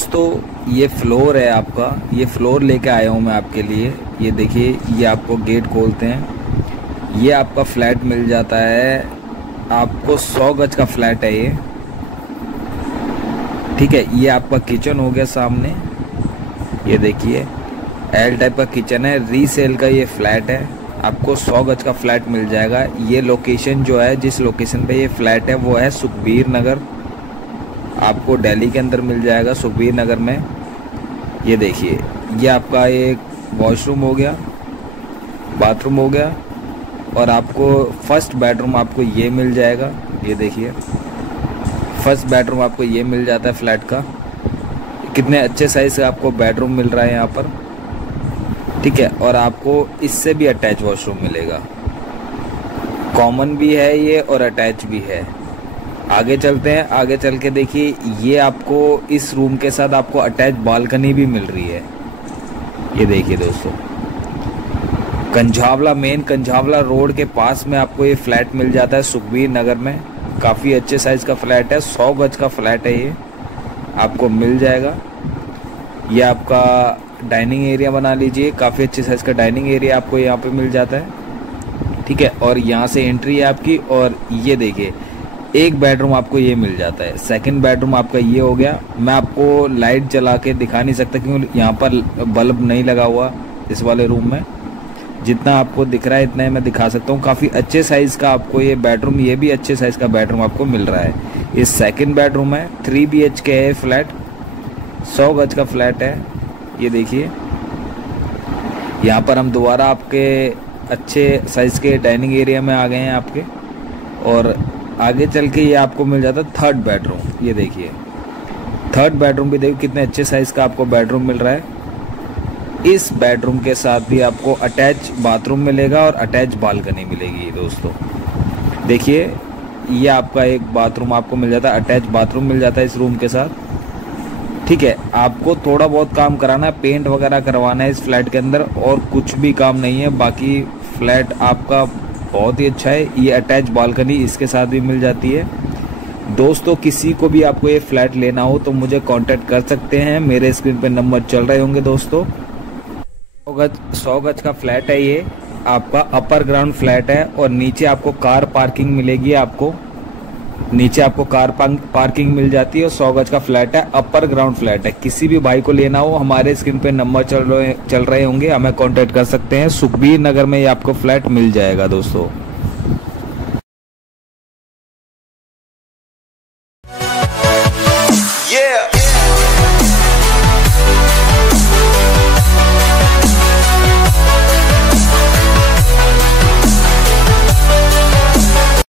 दोस्तों ये फ्लोर है आपका, ये फ्लोर लेके आया हूँ मैं आपके लिए। ये देखिए, ये आपको गेट खोलते हैं, ये आपका फ्लैट मिल जाता है आपको। 100 गज का फ्लैट है ये, ठीक है। ये आपका किचन हो गया सामने, ये देखिए एल टाइप का किचन है। रीसेल का ये फ्लैट है, आपको 100 गज का फ्लैट मिल जाएगा। ये लोकेशन जो है, जिस लोकेशन पे ये फ्लैट है वो है सुखबीर नगर, आपको दिल्ली के अंदर मिल जाएगा सुखबीर नगर में। ये देखिए, ये आपका एक वॉशरूम हो गया, बाथरूम हो गया, और आपको फर्स्ट बेडरूम आपको ये मिल जाएगा। ये देखिए फर्स्ट बेडरूम आपको ये मिल जाता है फ्लैट का। कितने अच्छे साइज का आपको बेडरूम मिल रहा है यहाँ पर, ठीक है। और आपको इससे भी अटैच वॉशरूम मिलेगा, कॉमन भी है ये और अटैच भी है। आगे चलते हैं, आगे चल के देखिए, ये आपको इस रूम के साथ आपको अटैच बालकनी भी मिल रही है। ये देखिए दोस्तों, कंझावला, मेन कंझावला रोड के पास में आपको ये फ्लैट मिल जाता है सुखबीर नगर में। काफ़ी अच्छे साइज का फ्लैट है, 100 गज का फ्लैट है ये, आपको मिल जाएगा। ये आपका डाइनिंग एरिया बना लीजिए, काफ़ी अच्छे साइज का डाइनिंग एरिया आपको यहाँ पे मिल जाता है, ठीक है। और यहाँ से एंट्री है आपकी, और ये देखिए एक बेडरूम आपको ये मिल जाता है। सेकंड बेडरूम आपका ये हो गया। मैं आपको लाइट जला के दिखा नहीं सकता क्योंकि यहाँ पर बल्ब नहीं लगा हुआ इस वाले रूम में। जितना आपको दिख रहा है इतना ही मैं दिखा सकता हूँ। काफ़ी अच्छे साइज़ का आपको ये बेडरूम, ये भी अच्छे साइज़ का बेडरूम आपको मिल रहा है। ये सेकंड बेडरूम है, 3 BHK है फ्लैट, 100 गज का फ्लैट है। ये देखिए, यहाँ पर हम दोबारा आपके अच्छे साइज़ के डाइनिंग एरिया में आ गए हैं आपके। और आगे चल के ये आपको मिल जाता है थर्ड बेडरूम। ये देखिए थर्ड बेडरूम भी देखिए कितने अच्छे साइज़ का आपको बेडरूम मिल रहा है। इस बेडरूम के साथ भी आपको अटैच बाथरूम मिलेगा और अटैच बालकनी मिलेगी दोस्तों। देखिए, ये आपका एक बाथरूम आपको मिल जाता है, अटैच बाथरूम मिल जाता है इस रूम के साथ, ठीक है। आपको थोड़ा बहुत काम कराना है, पेंट वगैरह करवाना है इस फ्लैट के अंदर, और कुछ भी काम नहीं है। बाकी फ्लैट आपका बहुत ही अच्छा है। ये अटैच बालकनी इसके साथ भी मिल जाती है दोस्तों। किसी को भी आपको ये फ्लैट लेना हो तो मुझे कांटेक्ट कर सकते हैं, मेरे स्क्रीन पे नंबर चल रहे होंगे दोस्तों। 100 गज का फ्लैट है ये, आपका अपर ग्राउंड फ्लैट है, और नीचे आपको कार पार्किंग मिलेगी। आपको नीचे आपको कार पार्किंग मिल जाती है, और 100 गज का फ्लैट है, अपर ग्राउंड फ्लैट है। किसी भी भाई को लेना हो, हमारे स्क्रीन पे नंबर चल रहे होंगे, हमें कांटेक्ट कर सकते हैं। सुखबीर नगर में ये आपको फ्लैट मिल जाएगा दोस्तों।